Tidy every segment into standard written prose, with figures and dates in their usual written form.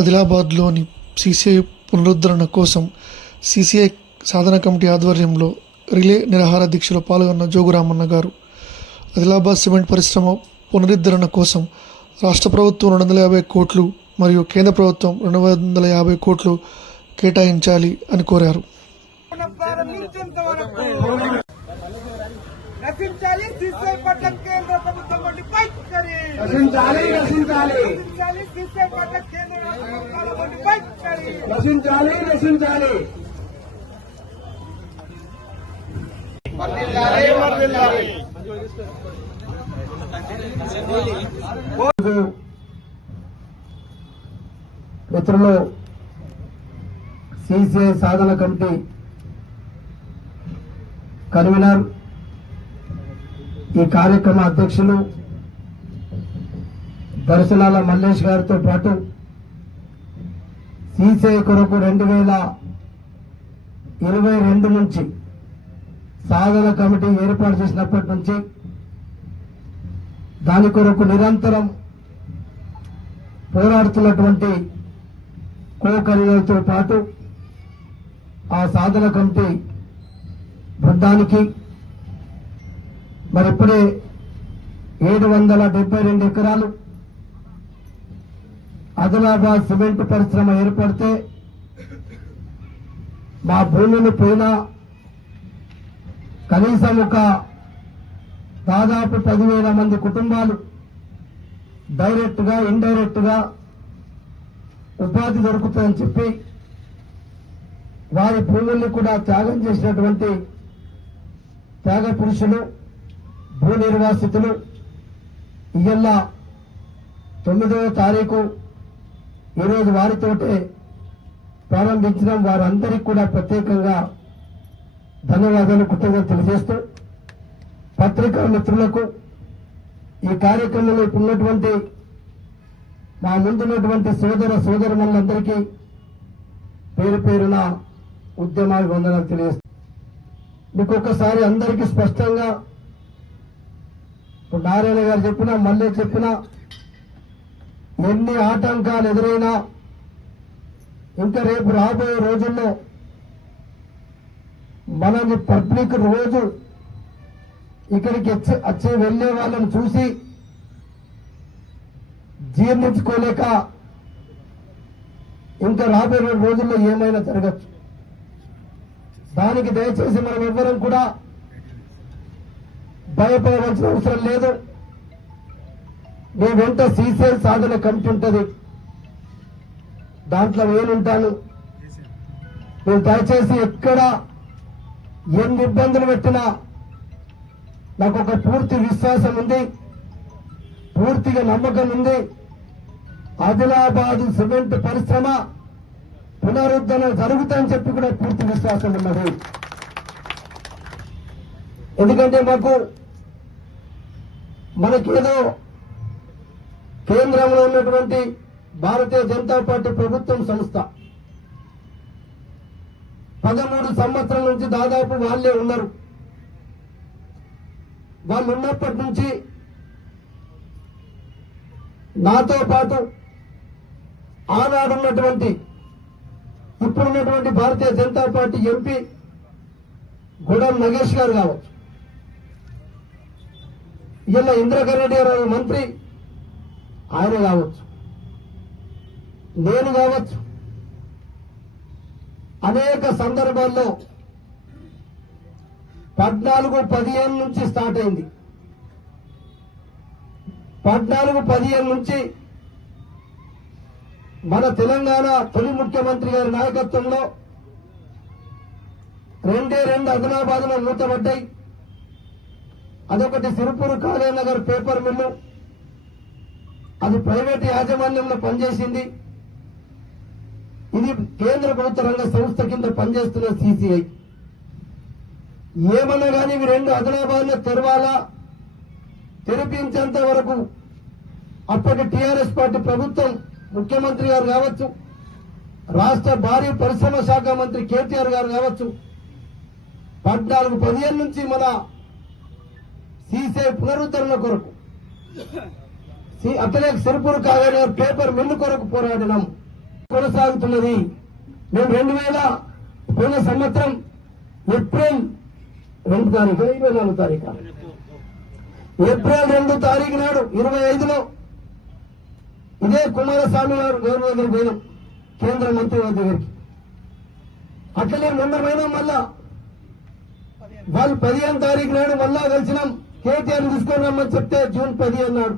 ఆదిలాబాద్లోని CCI పునరుద్ధరణ కోసం CCI సాధన committee ఆధ్వర్యంలో రిలే నిరాహార దీక్షలో పాల్గొన్న జోగురామన్న గారు ఆదిలాబాద్ సిమెంట్ పరిశ్రమ పునరుద్ధరణ కోసం రాష్ట్ర ప్రభుత్వం 250 కోట్లు మరియు కేంద్ర ప్రభుత్వం 250 కోట్లు కేటాయించాలి అని కోరారు. నశించాలి సీసీఐ పట్ల కేంద్ర ప్రభుత్వం వంటి వైఖరి. నశించాలి నశించాలి నశించాలి సీసీఐ పట్ల కేంద్ర ప్రభుత్వం వంటి వైఖరి. నశించాలి నశించాలి. మిత్రులు, సీసీఐ సాధన కమిటీ కన్వీనర్, ఈ కార్యక్రమ అధ్యక్షులు దర్శనాల మల్లేష్ గారితో పాటు సీసీఐ కొరకు 2022 నుంచి సాధన కమిటీ ఏర్పాటు చేసినప్పటి నుంచి దాని కొరకు నిరంతరం పోరాడుతున్నటువంటి కో కన్వీనర్తో పాటు ఆ సాధన కమిటీ బృందానికి మరి ఇప్పుడే 772 ఎకరాలు ఆదిలాబాద్ సిమెంట్ పరిశ్రమ ఏర్పడితే మా భూమిని పోయినా కనీసం దాదాపు 10,000 మంది కుటుంబాలు డైరెక్ట్ గా ఇండైరెక్ట్ గా ఉపాధి దొరుకుతుందని చెప్పి వారి భూముల్ని కూడా త్యాగం చేసినటువంటి త్యాగ పురుషులు, భూ నిర్వాసితులు ఇయ్యాల 9వ తారీఖు ఈరోజు వారితోటే ప్రారంభించడం, వారందరికీ కూడా ప్రత్యేకంగా ధన్యవాదాలు, కృతజ్ఞతలు తెలియజేస్తూ పత్రికా మిత్రులకు, ఈ కార్యక్రమంలో ఉన్నటువంటి మా ముందున్నటువంటి సోదర సోదరులందరికీ పేరు పేరున ఉద్యమాభివందనాలు తెలియజేస్తాను. మీకు ఒక్కసారి అందరికీ స్పష్టంగా ఇప్పుడు నారాయణ గారు చెప్పినా, మళ్ళీ చెప్పినా, ఎన్ని ఆటంకాలు ఎదురైనా ఇంకా రేపు రాబోయే రోజుల్లో మనల్ని పబ్లిక్ రోజు ఇక్కడికి వచ్చి వెళ్లే వాళ్ళని చూసి జీర్ణించుకోలేక ఇంకా రాబోయే రోజుల్లో ఏమైనా జరగచ్చు. దానికి దయచేసి మనం ఎవ్వరం కూడా భయపడవలసిన అవసరం లేదు. మీ వెంట సీసీఐ సాధన కమిటీ ఉంటుంది, దాంట్లో నేనుంటాను. మీరు దయచేసి ఎక్కడ ఎన్ని ఇబ్బందులు పెట్టినా నాకు ఒక పూర్తి విశ్వాసం ఉంది, పూర్తిగా నమ్మకం ఉంది. ఆదిలాబాద్ సిమెంట్ పరిశ్రమ పునరుద్ధరణ జరుగుతాయని చెప్పి కూడా పూర్తి విశ్వాసం ఉన్నది. ఎందుకంటే మనకేదో కేంద్రంలో ఉన్నటువంటి భారతీయ జనతా పార్టీ ప్రభుత్వం సంస్థ 13 సంవత్సరాల నుంచి దాదాపు వాళ్ళే ఉన్నారు. వాళ్ళు ఉన్నప్పటి నుంచి నాతో పాటు ఆనాడున్నటువంటి ఇప్పుడున్నటువంటి భారతీయ జనతా పార్టీ ఎంపీ గొడవ నగేష్ గారు కావచ్చు, ఇలా ఇంద్రకరణ్ రెడ్డి గారు మంత్రి ఆయన కావచ్చు, నేను కావచ్చు, అనేక సందర్భాల్లో 14-15 నుంచి స్టార్ట్ అయింది. 14-15 నుంచి మన తెలంగాణ తొలి ముఖ్యమంత్రి గారి నాయకత్వంలో 2 ఆదిలాబాద్ లో మూతపడ్డాయి. అదొకటి సిరిపూర్ కాళేనగర్ పేపర్ మిల్లు, అది ప్రైవేట్ యాజమాన్యంలో పనిచేసింది. ఇది కేంద్ర ప్రభుత్వ రంగ సంస్థ కింద పనిచేస్తున్న సీసీఐ. ఏమన్నా కానీ ఇవి 2 ఆదిలాబాద్ లో తెరవాలా, తెరిపించేంత వరకు అప్పటి టీఆర్ఎస్ పార్టీ ప్రభుత్వం ముఖ్యమంత్రి గారు కావచ్చు, రాష్ట్ర భారీ పరిశ్రమ శాఖ మంత్రి కేటీఆర్ గారు కావచ్చు, 14-15 నుంచి మన సీసీఐ పునరుద్ధరణ కొరకు అతనే సిరిపూర్ కాళేనగర్ పేపర్ మిల్లు కొరకు పోరాడినాం. కొనసాగుతున్నది. మేము 2000 పోయిన సంవత్సరం ఏప్రిల్ 2 తారీఖు 24 తారీఖు ఏప్రిల్ 2 తారీఖు నాడు 25లో ఇదే కుమారస్వామి గారు గవర్నర్ దగ్గర పోయినాం, కేంద్ర మంత్రి గారి దగ్గరికి. అట్లనే మొన్న పోయినాం, మళ్ళా వాళ్ళు 15 తారీఖు నాడు మళ్ళా కలిసినాం. కేటీఆర్ తీసుకొని రమ్మని చెప్తే జూన్ 10 అన్నాడు,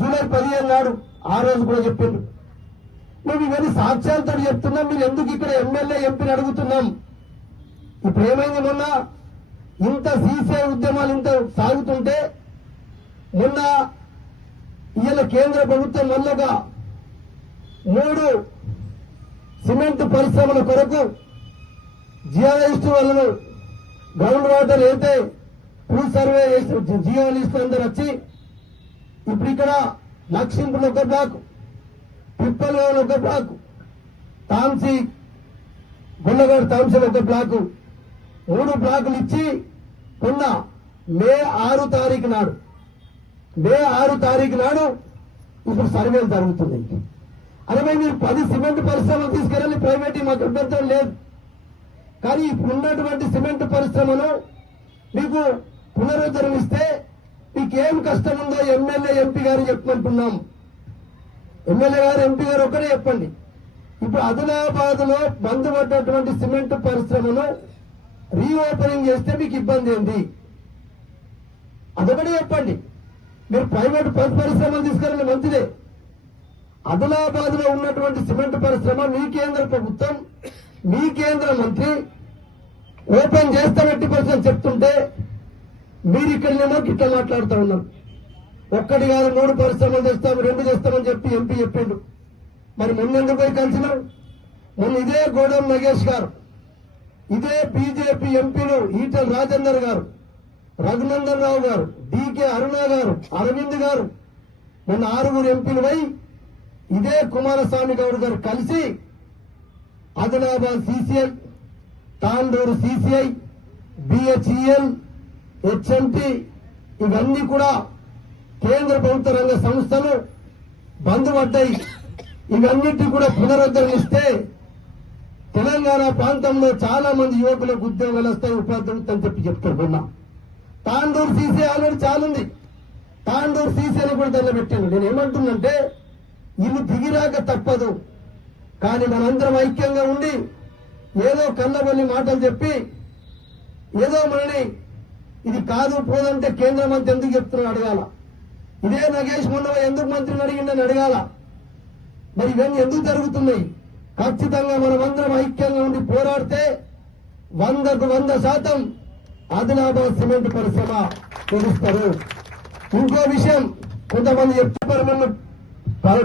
జూలై 10 నాడు ఆ రోజు కూడా చెప్పిండు. మేము ఇవన్నీ సాక్ష్యాలతో చెప్తున్నాం. మీరు ఎందుకు ఇక్కడ ఎమ్మెల్యే ఎంపీని అడుగుతున్నాం? ఇప్పుడు ఏమైంది, మొన్న ఇంత సీసీఐ ఉద్యమాలు ఇంత సాగుతుంటే మొన్న ఇవాళ కేంద్ర ప్రభుత్వం వల్లగా 3 సిమెంట్ పరిశ్రమల కొరకు జియాలజిస్టు వాళ్ళను గ్రౌండ్ వాటర్ అయితే ఫుల్ సర్వే చేసిన జియాలజిస్టులు అందరూ వచ్చి ఇప్పుడు ఇక్కడ లక్ష్మీపురం ఒక బ్లాక్, పిప్పలవాడ ఒక బ్లాక్, తాంసీ గుల్లగడ్ తాంసీలు ఒక బ్లాకు, 3 బ్లాకులు ఇచ్చి కొన్న మే 6 తారీఖు నాడు ఇప్పుడు సర్వేలు జరుగుతుంది. అదే మీరు 10 సిమెంట్ పరిశ్రమలు తీసుకెళ్ళి ప్రైవేట్ మాకు అభ్యంతరం లేదు. కానీ ఇప్పుడు ఉన్నటువంటి సిమెంట్ పరిశ్రమను మీకు పునరుద్ధరణిస్తే మీకేం కష్టం ఉందో ఎమ్మెల్యే ఎంపీ గారు చెప్పమంటున్నాం. ఎమ్మెల్యే గారు ఎంపీ గారు ఒక్కడే చెప్పండి. ఇప్పుడు ఆదిలాబాద్ లో బంద్ పడ్డటువంటి సిమెంట్ పరిశ్రమను రీఓపెనింగ్ చేస్తే మీకు ఇబ్బంది ఏంటి? అదొకటి చెప్పండి. మీరు ప్రైవేట్ పరిశ్రమలు తీసుకెళ్ళిన మంచిదే. ఆదిలాబాద్ లో ఉన్నటువంటి సిమెంట్ పరిశ్రమ మీ కేంద్ర ప్రభుత్వం, మీ కేంద్ర మంత్రి ఓపెన్ చేస్తామట్టి పరిశ్రమ చెప్తుంటే మీరు ఇక్కడనేమో గిట్లా మాట్లాడుతూ ఉన్నారు. 1 కాదు 3 పరిశ్రమలు తెస్తాము, 2 తెస్తామని చెప్పి ఎంపీ చెప్పిండు. మరి మొన్నెందుకు పోయి కలిసినారు? మొన్న ఇదే గోడం నగేష్ గారు, ఇదే బీజేపీ ఎంపీలు ఈటెల రాజేందర్ గారు, రఘునందన్ రావు గారు, డీకే అరుణ గారు, అరవింద్ గారు, మొన్న 6 ఎంపీలు పోయి ఇదే కుమారస్వామి గౌడ్ గారు కలిసి Adilabad CCI, Tandur CCI, BHEL, HMT ఇవన్నీ కూడా కేంద్ర ప్రభుత్వ రంగ సంస్థలు బంద్ పడ్డాయి. ఇవన్నిటి కూడా పునరుద్ధరణిస్తే తెలంగాణ ప్రాంతంలో చాలా మంది యువకులకు ఉద్యోగాలు వస్తాయి, ఉపాధి అని చెప్పి చెప్తున్నా. తాండూరు సీసీఐ ఆల్రెడీ చాలుంది. తాండూరు సీసీఐని కూడా తెల్లబెట్టాను. నేను ఏమంటున్నంటే ఇల్లు దిగిరాక తప్పదు. కానీ మనందరం ఐక్యంగా ఉండి ఏదో కళ్ళబల్లి మాటలు చెప్పి ఏదో మనని ఇది కాదు పోదంటే కేంద్ర మంత్రి ఎందుకు చెప్తున్నాడు అడగాల. ఇదే నగేష్ మొన్న ఎందుకు మంత్రిని అడిగిందని అడగాల. మరి ఇవన్నీ ఎందుకు జరుగుతున్నాయి? ఖచ్చితంగా మనమందరం ఐక్యంగా ఉండి పోరాడితే 100కు 100% ఆదిలాబాద్ సిమెంట్ పరిశ్రమ తెలుస్తారు. ఇంకో విషయం, కొంతమంది చెప్తారు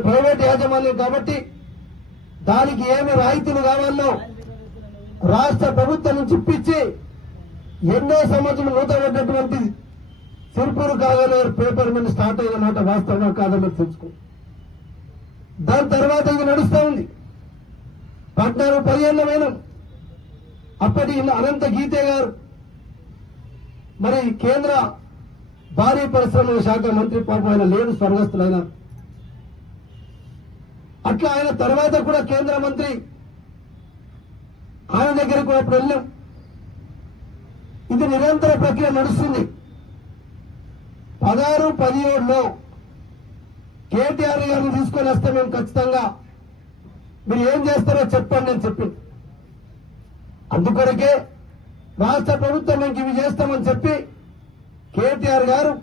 ప్రైవేట్ యాజమాన్యం కాబట్టి దానికి ఏమి రాయితీలు కావాలో రాష్ట్ర ప్రభుత్వం నుంచి ఇప్పించి ఎన్నో సంవత్సరాలు నూతనటువంటి సిర్పూరు కాగలర్ పేపర్ మీద స్టార్ట్ అయిన మాట వాస్తవంగా కాదని తెలుసుకో. దాని తర్వాత ఇది నడుస్తూ ఉంది. 14-15 పోయినాం. అప్పటి అనంత గీతే గారు మరి కేంద్ర భారీ పరిశ్రమల శాఖ మంత్రి, పాపం ఆయన లేడు, స్వర్గస్థులైన. అట్లా ఆయన తర్వాత కూడా కేంద్ర మంత్రి ఆయన దగ్గరికి కూడా అప్పుడు వెళ్ళాం. ఇది నిరంతర ప్రక్రియ నడుస్తుంది. 16-17లో కేటీఆర్ గారిని తీసుకొని వస్తే మేము ఖచ్చితంగా మీరు ఏం చేస్తారో చెప్పండి అని చెప్పింది. అందుకొరకే రాష్ట్ర ప్రభుత్వం మేము ఇవి చేస్తామని చెప్పి కేటీఆర్ గారు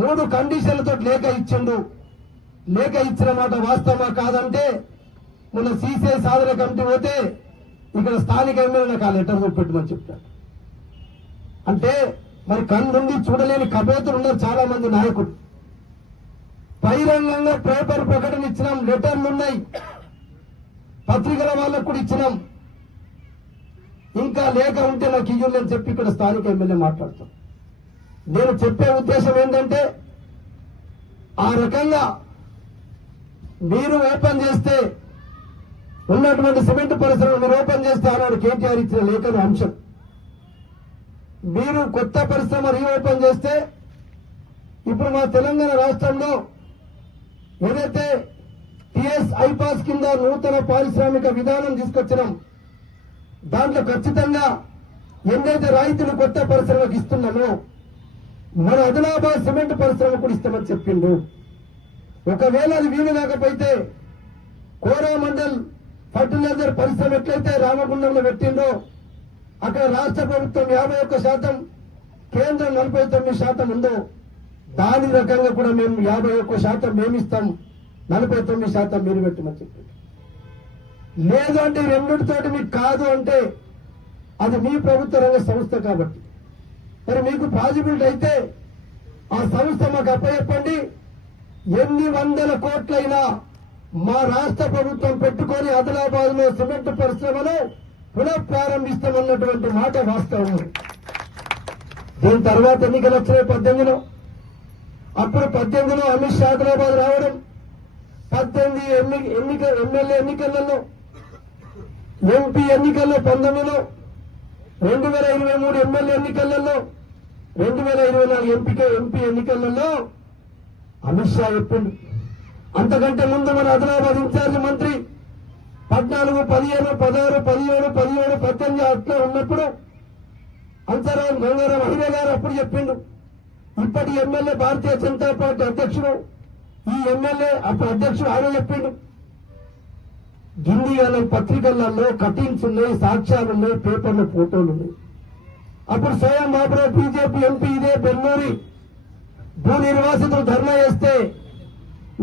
3 కండిషన్లతో లేఖ ఇచ్చిండు. లేఖ ఇచ్చిన మాట వాస్తవమా కాదంటే మొన్న సీసీఐ సాధన కమిటీ పోతే ఇక్కడ స్థానిక ఎమ్మెల్యే నాకు ఆ లెటర్ చూపెట్టమని చెప్తారు. అంటే మరి కన్నుండి చూడలేని కబోతులు ఉన్నారు చాలా మంది నాయకులు. బహిరంగంగా పేపర్ ప్రకటన ఇచ్చినాం, లెటర్లు ఉన్నాయి, పత్రికల వాళ్ళకు కూడా ఇచ్చినాం. ఇంకా లేఖ ఉంటే నాకు ఇయ్యండి అని చెప్పి ఇక్కడ స్థానిక ఎమ్మెల్యే మాట్లాడతాం. నేను చెప్పే ఉద్దేశం ఏంటంటే ఆ రకంగా మీరు ఓపెన్ చేస్తే ఉన్నటువంటి సిమెంట్ పరిశ్రమ మీరు ఓపెన్ చేస్తే ఆనాడు కేటీఆర్ ఇచ్చిన లేఖను అంశం. మీరు కొత్త పరిశ్రమ రీఓపెన్ చేస్తే ఇప్పుడు మా తెలంగాణ రాష్ట్రంలో ఏదైతే టీఎస్ ఐపాస్ కింద నూతన పారిశ్రామిక విధానం తీసుకొచ్చినాం. దాంట్లో ఖచ్చితంగా ఎన్నైతే రాయితీలు కొత్త పరిశ్రమకు ఇస్తున్నామో మన ఆదిలాబాద్ సిమెంట్ పరిశ్రమ కూడా ఇస్తామని చెప్పిండు. ఒకవేళ అది వీలు కాకపోతే కోరామండల్ ఫర్టిలైజర్ పరిశ్రమ ఎట్లయితే రామగుండంలో పెట్టిందో అక్కడ రాష్ట్ర ప్రభుత్వం 51%, కేంద్రం 49% ఉందో దాని రకంగా కూడా మేము 51% మేమిస్తాం, 49% మీరు పెట్టమని చెప్పి. లేదు అంటే రెండుతోటి మీకు కాదు అంటే అది మీ ప్రభుత్వ రంగ సంస్థ కాబట్టి మరి మీకు పాజిబిలిటీ అయితే ఆ సంస్థ మాకు అప్పచెప్పండి. ఎన్ని వందల కోట్లైనా మా రాష్ట్ర ప్రభుత్వం పెట్టుకొని ఆదిలాబాద్ లో సిమెంట్ పరిశ్రమను పునః ప్రారంభిస్తామన్నటువంటి మాట వాస్తవం. దీని తర్వాత ఎన్నికలు వచ్చినాయి 18లో. అప్పుడు 18లో అమిత్ షా ఆదిలాబాద్ రావడం, 18 ఎమ్మెల్యే ఎన్నికలలో, ఎంపీ ఎన్నికల్లో 19లో, 2023 ఎమ్మెల్యే ఎన్నికలలో, 2024 ఎంపీ ఎన్నికలలో అమిత్ షా చెప్పింది. అంతకంటే ముందు మన ఆదిలాబాద్ ఇన్ఛార్జి మంత్రి 14, 15, 16, 17, 17, 18 అట్లా ఉన్నప్పుడు అంతరాం గంగారాం హైరే గారు అప్పుడు చెప్పిండు. ఇప్పటి ఎమ్మెల్యే భారతీయ జనతా పార్టీ అధ్యక్షుడు, ఈ ఎమ్మెల్యే అప్పుడు అధ్యక్షుడు ఆయన చెప్పిండు. హిందీ పత్రికలలో కటింగ్స్ ఉన్నాయి, సాక్ష్యాలున్నాయి, పేపర్లు ఫోటోలు ఉన్నాయి. అప్పుడు స్వయం బాబురావు బీజేపీ ఎంపీ ఇదే బెల్లూరి భూ నిర్వాసితులు ధర్నా చేస్తే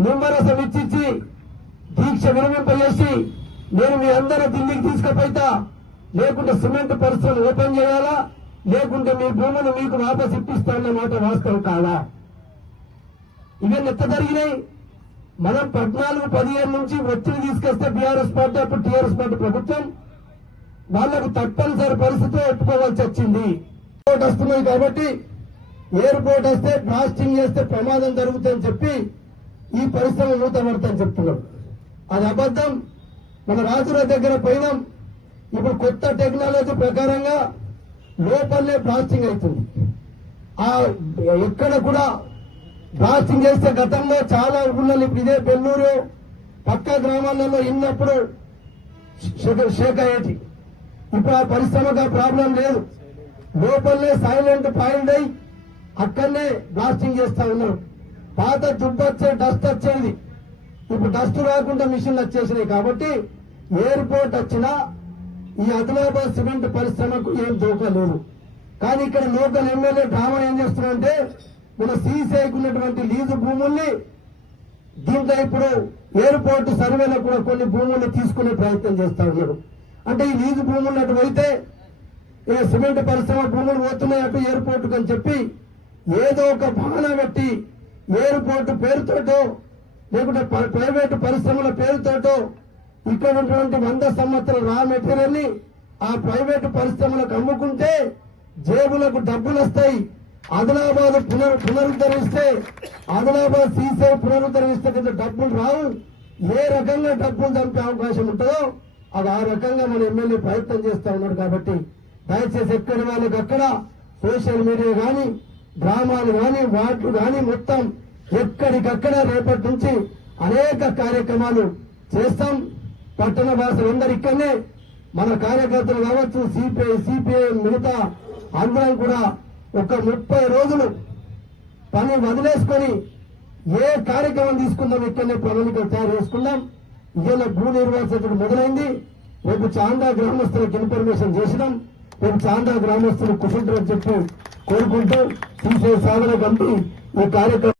నిమ్మరసం ఇచ్చి దీక్ష విరమింపజేసి నేను మీ అందరూ ఢిల్లీకి తీసుకుపోతా, లేకుంటే సిమెంట్ పరిశ్రమ ఓపెన్ చేయాలా, లేకుంటే మీ భూములు మీకు వాపసు ఇప్పిస్తానన్న మాట వాస్తవం కాదా? ఇవన్నీ ఎంత జరిగినాయి? మనం 14, 15 నుంచి ఒత్తిడి తీసుకొస్తే బీఆర్ఎస్ పార్టీ అప్పుడు టీఆర్ఎస్ పార్టీ ప్రభుత్వం వాళ్లకు తప్పనిసరి పరిస్థితిలో ఒప్పుకోవాల్సి వచ్చింది. ఎయిర్పోర్ట్ వస్తున్నాయి కాబట్టి ఎయిర్పోర్ట్ వస్తే బ్లాస్టింగ్ చేస్తే ప్రమాదం జరుగుతుందని చెప్పి ఈ పరిశ్రమ మూతపడతాని చెప్తున్నాం. అది అబద్ధం. మన రాజుల దగ్గర పోయినాం. ఇప్పుడు కొత్త టెక్నాలజీ ప్రకారంగా లోపలనే బ్లాస్టింగ్ అవుతుంది. ఎక్కడ కూడా బ్లాస్టింగ్ చేస్తే గతంలో చాలా ఊళ్ళలో ఇప్పుడు ఇదే బెల్లూరు పక్క గ్రామాలలో ఇన్నప్పుడు షేక్ అయ్యేటి. ఇప్పుడు ఆ పరిశ్రమకు ఆ ప్రాబ్లం లేదు. లోపలనే సైలెంట్ పాయింట్ అయి అక్కడనే బ్లాస్టింగ్ చేస్తా ఉన్నారు. పాత దుబ్బు వచ్చే డస్ట్ వచ్చేది, ఇప్పుడు డస్ట్ రాకుండా మిషన్లు వచ్చేసినాయి. కాబట్టి ఎయిర్పోర్ట్ వచ్చినా ఈ ఆదిలాబాద్ సిమెంట్ పరిశ్రమకు ఏం దోకా లేదు. కానీ ఇక్కడ లోకల్ ఎమ్మెల్యే డ్రామా ఏం చేస్తున్నారంటే మన సీసీఐకి ఉన్నటువంటి లీజు భూముల్ని దీంట్లో ఇప్పుడు ఎయిర్పోర్ట్ సర్వేలో కూడా కొన్ని భూముల్ని తీసుకునే ప్రయత్నం చేస్తా ఉన్నారు. అంటే ఈ లీజు భూములు అటు పోతే సిమెంట్ పరిశ్రమ భూములు పోతున్నాయి అటు ఎయిర్పోర్ట్ అని చెప్పి ఏదో ఒక బహానా పెట్టి ఎయిర్పోర్ట్ పేరుతోటో లేకుంటే ప్రైవేటు పరిశ్రమల పేరుతోటో ఇక్కడ ఉన్నటువంటి 100 సంవత్సరాల రా మెటీరియల్ ని ఆ ప్రైవేటు పరిశ్రమలకు అమ్ముకుంటే జేబులకు డబ్బులు వస్తాయి. ఆదిలాబాద్ పునరుద్ధరిస్తే ఆదిలాబాద్ సీసీఐ పునరుద్ధరిస్తే డబ్బులు రావు. ఏ రకంగా డబ్బులు చంపే అవకాశం ఉంటుందో అది ఆ రకంగా మన ఎమ్మెల్యే ప్రయత్నం చేస్తా ఉన్నాడు. కాబట్టి దయచేసి ఎక్కడి వాళ్ళకి అక్కడ సోషల్ మీడియా కానీ గ్రామాలు కానీ వార్డులు కానీ మొత్తం ఎక్కడికక్కడ రేపటి నుంచి అనేక కార్యక్రమాలు చేస్తాం. పట్టణ వాసులందరూ ఇక్కడనే మన కార్యకర్తలు కావచ్చు, సిపిఐ మిగతా అందరం కూడా ఒక 30 రోజులు పని వదిలేసుకొని ఏ కార్యక్రమం తీసుకుందాం ఇక్కడనే ప్రణాళికలు తయారు చేసుకుందాం. ఇవాళ భూ నిర్వాసితుడు మొదలైంది. రేపు చాందా గ్రామస్తులకు ఇన్ఫర్మేషన్ చేసినాం. రేపు చాందా గ్రామస్తులు కుటుంబం చెప్పి కోరుకుంటూ సీసీఐ సాధన కమిటీ ఈ కార్యక్రమం